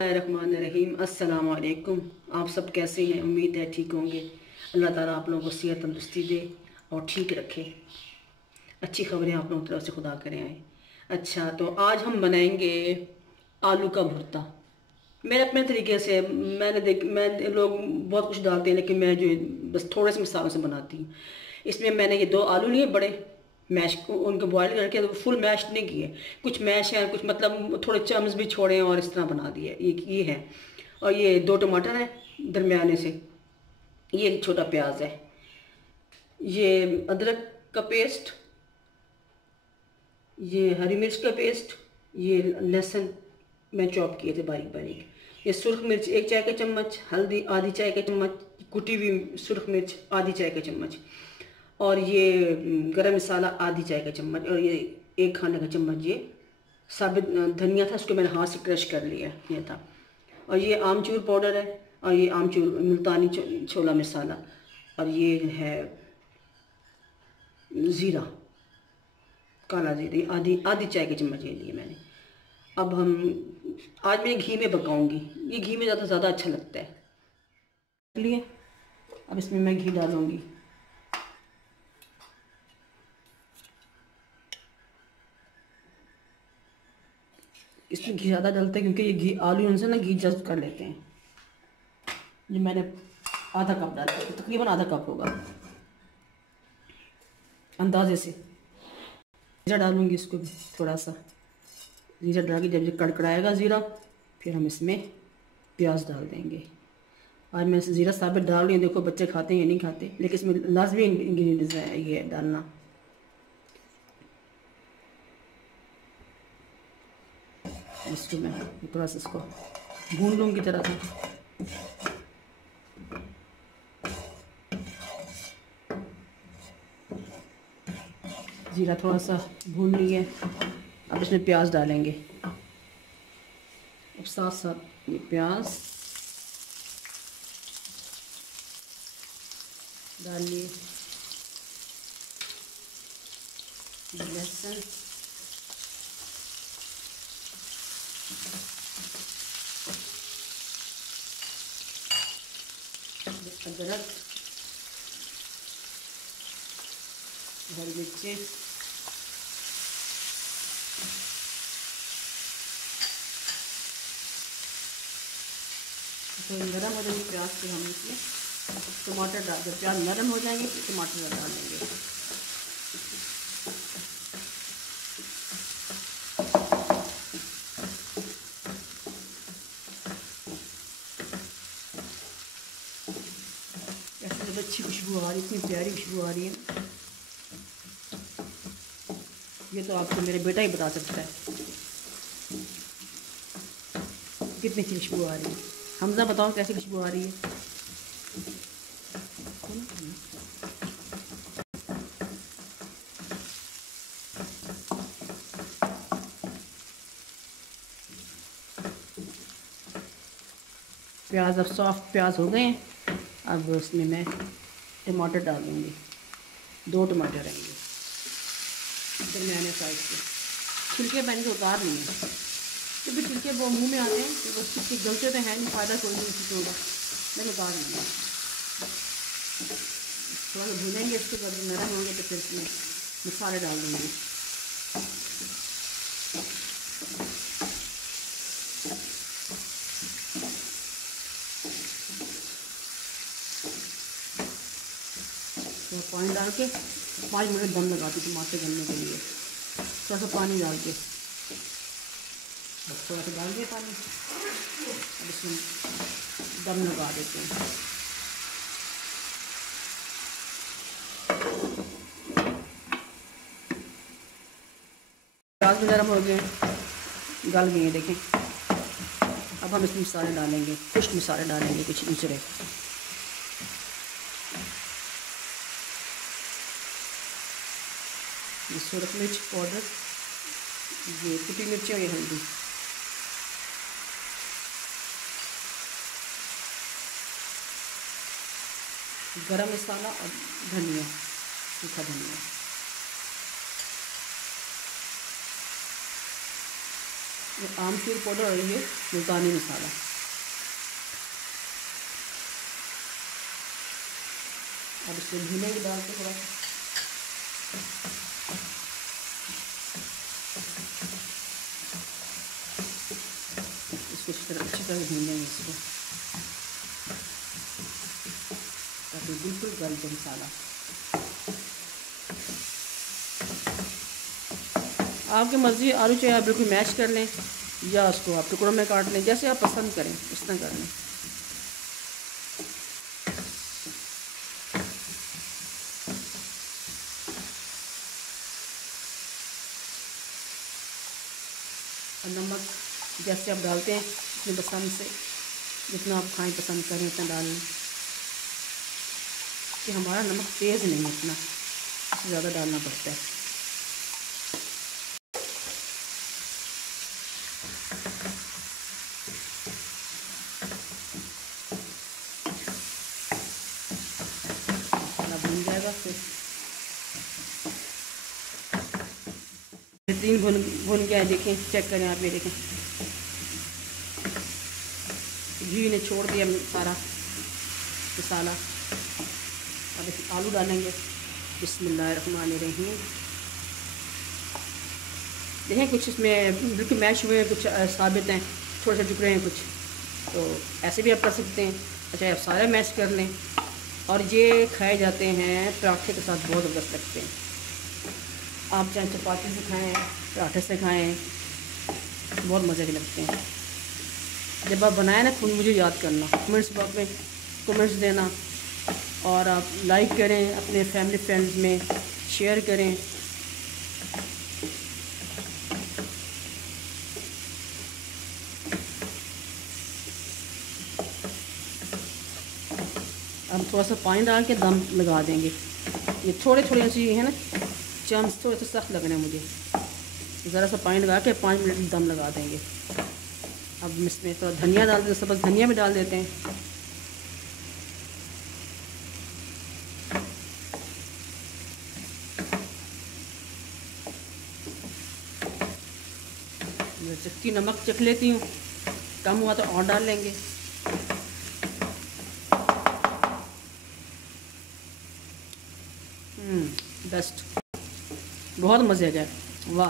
रहीम अस्सलाम वालेकुम। आप सब कैसे हैं? उम्मीद है ठीक होंगे। अल्लाह ताला आप लोगों को सेहत तंदुरुस्ती दे और ठीक रखे। अच्छी खबरें आप लोगों की तरफ से खुदा करें आए। अच्छा, तो आज हम बनाएंगे आलू का भुर्ता। मेरे अपने तरीके से मैं लोग बहुत कुछ डालते हैं, लेकिन मैं जो बस थोड़े से मसालों से बनाती हूँ। इसमें मैंने ये 2 आलू लिए बड़े, मैश उनको बॉयल करके, तो फुल मैश नहीं किए, कुछ मैश है, कुछ मतलब थोड़े चम्स भी छोड़े और इस तरह बना दिए। ये है। और ये 2 टमाटर हैं दरमियाने से, ये एक छोटा प्याज है, ये अदरक का पेस्ट, ये हरी मिर्च का पेस्ट, ये लहसुन मैं चॉप किए थे बारीक बारीक, ये सुरख मिर्च 1 चाय का चम्मच, हल्दी आधी चाय का चम्मच, कुटी हुई सुरख मिर्च आधी चाय का चम्मच, और ये गरम मसाला आधी चाय का चम्मच, और ये 1 खाने का चम्मच ये साबित धनिया था, उसको मैंने हाथ से क्रश कर लिया, ये था। और ये आमचूर पाउडर है, और ये आमचूर मुल्तानी छोला मसाला, और ये है ज़ीरा, काला ज़ीरा आधी आधी चाय के चम्मच ये लिए मैंने। अब आज मैं घी में पकाऊंगी, ये घी में ज़्यादा अच्छा लगता है, इसलिए अब इसमें मैं घी डालूंगी। इसमें घी ज़्यादा डालते हैं क्योंकि ये घी आलू उनसे ना घी जज्ब कर लेते हैं। ये मैंने आधा कप डाला, तकरीबन आधा कप होगा अंदाजे से। ज़ीरा डालूंगी, इसको भी थोड़ा सा ज़ीरा डाल के जब ये कड़कड़ाएगा ज़ीरा, फिर हम इसमें प्याज डाल देंगे। आज मैं ज़ीरा साबित डाल रही हूँ, देखो बच्चे खाते हैं या नहीं खाते, लेकिन इसमें लाजमी इंग्रेडिएंट्स है ये डालना। इसको मैं थोड़ा सा इसको भून लूँगी तरह से। ज़ीरा थोड़ा सा भून लिए, अब इसमें प्याज डालेंगे। अब साथ साथ ये प्याज डालिए, लहसुन, अदरक, हरी मिर्ची, तो नरम हो जाएंगे प्याज के, हम इसमें टमाटर डाल, जब प्याज नरम हो जाएंगे तो टमाटर डाल देंगे। ऐसे जब अच्छी खुशबू आ रही, इतनी प्यारी खुशबू आ रही है, ये तो आपको मेरे बेटा ही बता सकता है कितनी अच्छी खुशबू आ रही है। हमजा बताओ कैसी खुशबू आ रही है? प्याज अब सॉफ्ट प्याज हो गए हैं, अब उसमें मैं टमाटर डाल दूँगी। 2 टमाटर रहेंगे दरमियाने साइज के, छिलके मैंने तो उतार लिए हैं, क्योंकि छिलके वो मुंह में आते हैं तो बस छिलके गलते तो हैं नहीं, फ़ायदा कोई नहीं छिलकों का, मैंने उतार लिया। थोड़ा सा भूनेंगे इसके बाद, नरम होंगे तो फिर इसमें मसाले डाल दूँगी। तो पानी डाल के 5 मिनट दम लगाती टमाटर गलने के लिए, थोड़ा सा पानी डाल के, बस थोड़ा सा डाल दिया पानी, अब इसमें दम लगा देते हैं। प्याज भी नरम हो गए, गल गए हैं, देखें। अब हम इसमें मसाले डालेंगे, कुछ मसाले डालेंगे, कुछ दूसरे। ये सुरख मिर्च पाउडर, ये कुटी मिर्ची और ये हल्दी, गरम मसाला और धनिया, सूखा धनिया। ये आमचूर पाउडर और ये मुल्तानी मसाला। अब इसमें भूनेंगे डाल के थोड़ा सा। इसको अच्छी तरह भूनेंगे इसको ताकि बिल्कुल गल जाए मसाला। आपकी मर्ज़ी, आलू चाहे आप बिल्कुल मैश कर लें या उसको आप टुकड़ों में काट लें, जैसे आप पसंद करें उस तरह कर लें। और नमक जैसे आप डालते हैं अपनी पसंद से, जितना आप खाएं पसंद करें उतना डाल लें, कि हमारा नमक तेज़ नहीं है, इतना ज़्यादा डालना पड़ता है। भून जाएगा फिर बेहतरीन भुन गया है। देखें, चेक करें आप, ये देखें घी ने छोड़ दिया सारा मसाला। अब इसमें आलू डालेंगे। बिस्मिल्लाहिर्रहमानिर्रहीम। देखें कुछ इसमें बिल्कुल मैश हुए हैं, कुछ साबित हैं, छोटे छोटे टुकड़े हैं कुछ, तो ऐसे भी आप कर सकते हैं। अच्छा, आप सारे मैश कर लें। और ये खाए जाते हैं पराठे के साथ, बहुत ज़बरदस्त लगते हैं। आप चाहे चपाती से खाएँ, पराठे से खाएँ, बहुत मज़े के लगते हैं। जब आप बनाएं ना, खुद मुझे याद करना, कमेंट्स बॉक्स में कमेंट्स देना, और आप लाइक करें, अपने फैमिली फ्रेंड्स में शेयर करें। अब थोड़ा सा पानी डाल के दम लगा देंगे। ये थोड़े थोड़े ऐसी है ना चम्स, थोड़े से सख्त लग रहे हैं मुझे। ज़रा सा पानी लगा के 5 मिनट दम लगा देंगे। अब इसमें थोड़ा धनिया डाल देते, बस धनिया भी डाल देते हैं। मैं चखती नमक चख लेती हूँ, कम हुआ तो और डाल लेंगे। बेस्ट, बहुत मज़े का, वाह।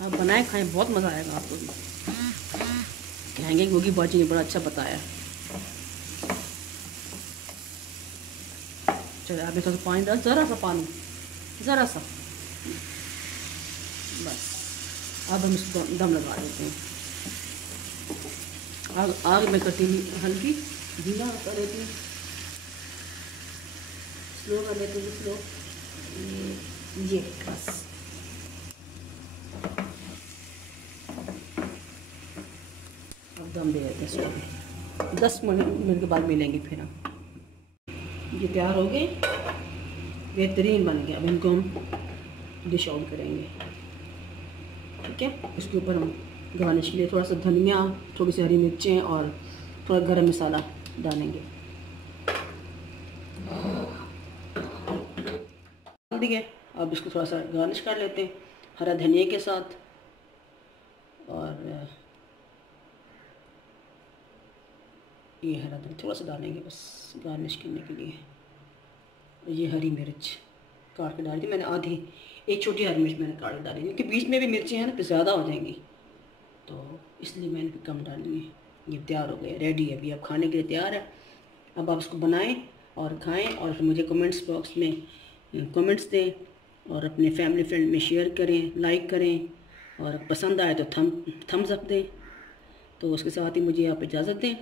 आप बनाए खाएं, बहुत मज़ा आएगा आपको भी। कहेंगे गोगी बाजी ने बड़ा अच्छा बताया। चलो आपने थोड़ा पानी डाल, ज़रा सा पानी, ज़रा सा, बस। अब हम इसको दम लगा देते हैं। आग में करती हूँ हल्की, धीमा कर देती हूँ, स्लो कर लेते हैं, स्लो। ये बस अब दम दे देते हैं इसको। 10 मिनट के बाद मिलेंगे फिर हम। ये तैयार हो गए, बेहतरीन बन गया। अब इनको हम डिश आउट करेंगे, ठीक है। इसके ऊपर हम गार्निश के लिए थोड़ा सा धनिया, थोड़ी सी हरी मिर्चें और थोड़ा गरम मसाला डालेंगे। ठीक है, अब इसको थोड़ा सा गार्निश कर लेते हैं हरा धनिया के साथ। और ये हरा धनिया थोड़ा सा डालेंगे बस गार्निश करने के लिए। ये हरी मिर्च काट के डाली थी मैंने, आधी, एक छोटी हरी मिर्च मैंने काट के डाली, क्योंकि बीच में भी मिर्चें हैं ना, तो ज़्यादा हो जाएंगी, तो इसलिए मैंने भी कम डाली है। ये तैयार हो गए, रेडी है, अभी अब खाने के लिए तैयार है। अब आप इसको बनाएं और खाएं, और फिर मुझे कमेंट्स बॉक्स में कमेंट्स दें, और अपने फैमिली फ्रेंड में शेयर करें, लाइक करें, और पसंद आए तो थम्स अप दें। तो उसके साथ ही मुझे आप इजाज़त दें,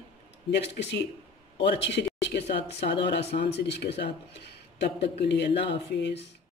नेक्स्ट किसी और अच्छी सी डिश के साथ, सादा और आसान सी डिश के साथ। तब तक के लिए अल्लाह हाफिज़।